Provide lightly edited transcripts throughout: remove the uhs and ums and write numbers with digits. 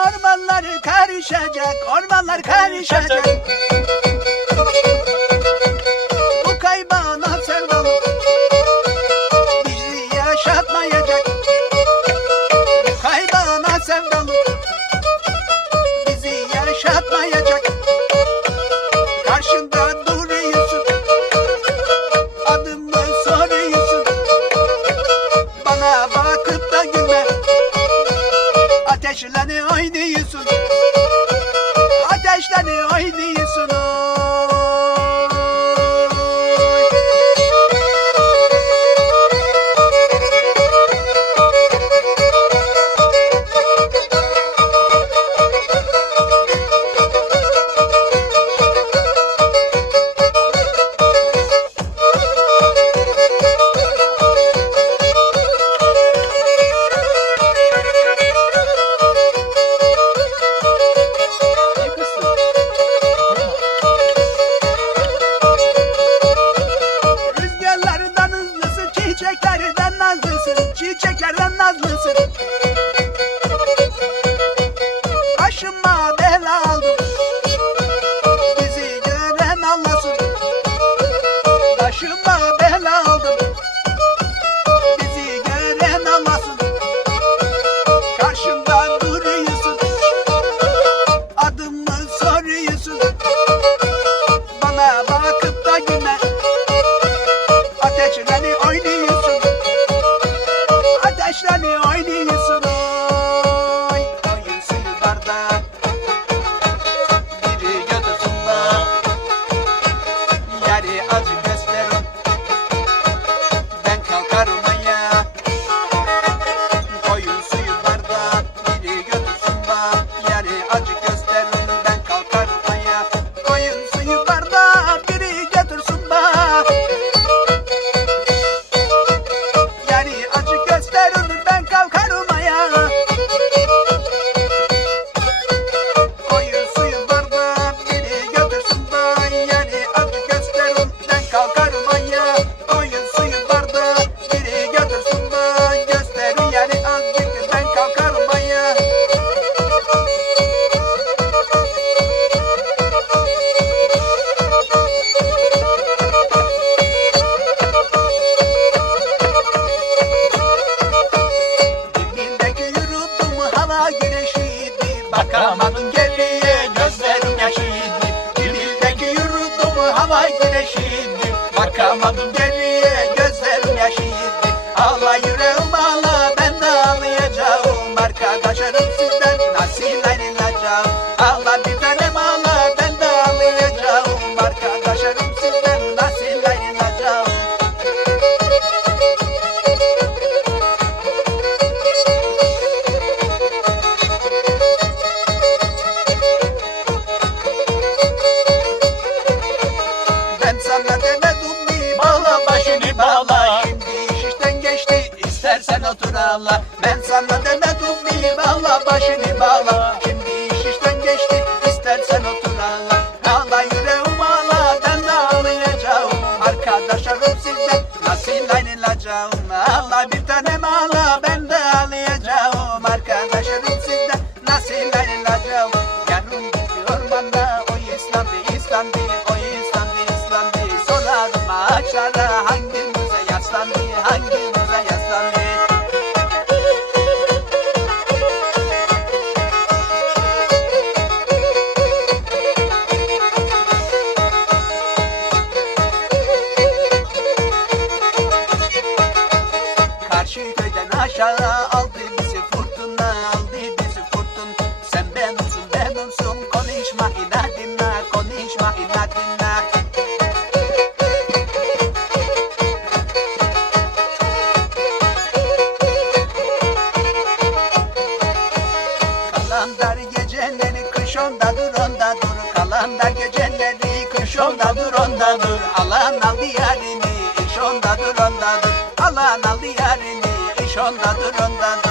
Ormanlar karışacak, ormanlar karışacak. Bu kaybana sevdalı bizi yaşatmayacak. Bu kaybana sevdalı bizi yaşatmayacak. Karşında duruyorsun, adımı soruyorsun. Bana bakıp da gülme, ateşlerini oynuyorsun. Ateşlerini oynuyorsun. Çiçeklerden nazlısın, çiçeklerden nazlısın. Başıma bela aldım, bizi gören anlasın. Başıma bela aldım, bizi gören anlasın. Karşımda duruyorsun, adımı soruyorsun. Bana bakıp da gülme, ateşlerini oynuyorsun. Ateşlerini oynuyorsun. Oy, oyun suyu barda, biri götürsün da. Yeri acı gösterin, ben kalkarım ayağa. Oyun suyu barda, biri götürsün da. Yeri acı gösterin, ben kalkarım ayağa. Oyun suyu barda, biri götürsün da. Yani acı gösterin, ben kalkarım ayağa. Oyun suyu barda, biri götürsün da. Yani acı gösterin, ben kalkarım ayağa. Oyun suyu barda, biri götürsün da. Gösterin yani azıcık, ben kalkarım ayağa. Dibindeki yürüdüm hava güneşiydi. Bakamadım geriye, gözlerim yaşıydı. Dibindeki yürüdüm hava güneşiydi. Bakamadım geriye, gözlerim yaşıydı. Ağla yüreğim ağla, ben de ağlayacağım. Arkadaşlarım sizden nasıl ayrılacağım? Ağla bir tanem ağla, ben de ağlayacağım. Arkadaşlarım sizden nasıl ayrılacağım? Ben sana demedim mi bağla başını bağla. Şimdi iş işten geçti, istersen otur ağla. Ben sana demedim mi bağla başını bağla. Şimdi iş işten geçti, istersen otur ağla. Ağla yüreğim ağla, ben de ağlayacağım. Arkadaşlarım sizden nasıl ayrılacağım? Ağla bir tanem ağla, ben de ağlayacağım. Arkadaşlarım sizden nasıl ayrılacağım? Yarın gitti ormanda, o İslam'dı, İslam'dı, o İslam'dı, İslam'dı. Sorarım ağaçlara, hangimize yaslandı, hangimize yaslandı? iş ondadır ondadır. Alan aldı yarini, iş ondadır ondadır. Alan aldı yarini, iş ondadır ondadır.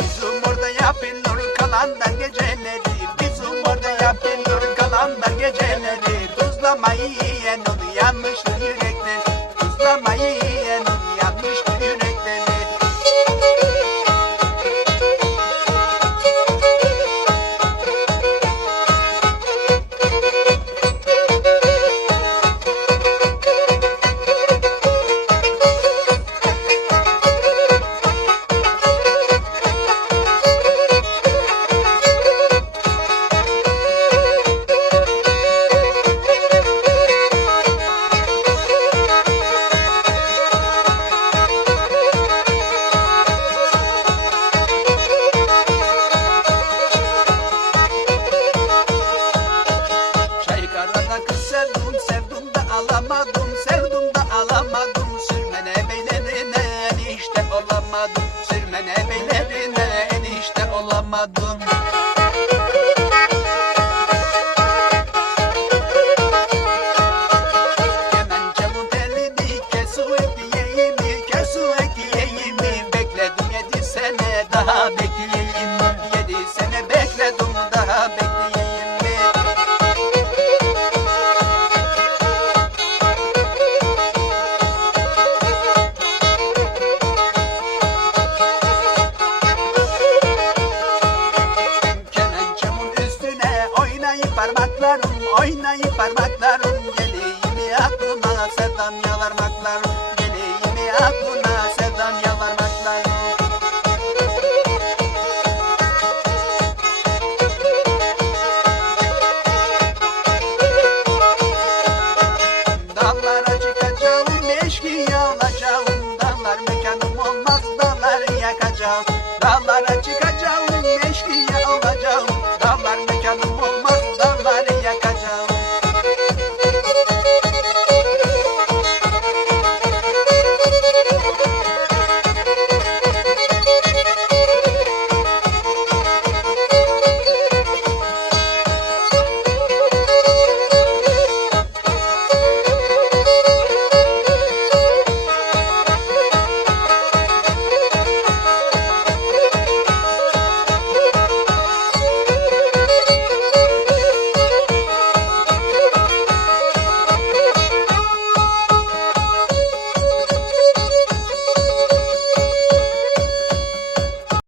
Bizim orada yapılır kalanlar geceleri, bizim orada yapılır kalanlar geceleri. Tuzlamayı yiyen onu yanmıştır yürekleri, tuzlamayı yiyen onu yanmıştır yürekleri. Çaykarada kız sevdum, sevdum da alamadım, sevdum da alamadım. Sürmene beylerine enişte olamadım, sürmene beylerine enişte olamadım. Kemençe bu telini kesu ekleyeyim mi, kesu ekleyeyim mi? Bekledim 7 sene daha bekleyeyim mi? 7 sene bekledim daha bekleyeyim mi? Kemençemin üstüne oynayıp parmaklarım, oynayıp parmaklarım. Geleyim aklına sevdam yalarmaklarım, geleyim aklına sevdam yalarmaklarım. Dallara çıkacağım eşkıyalar,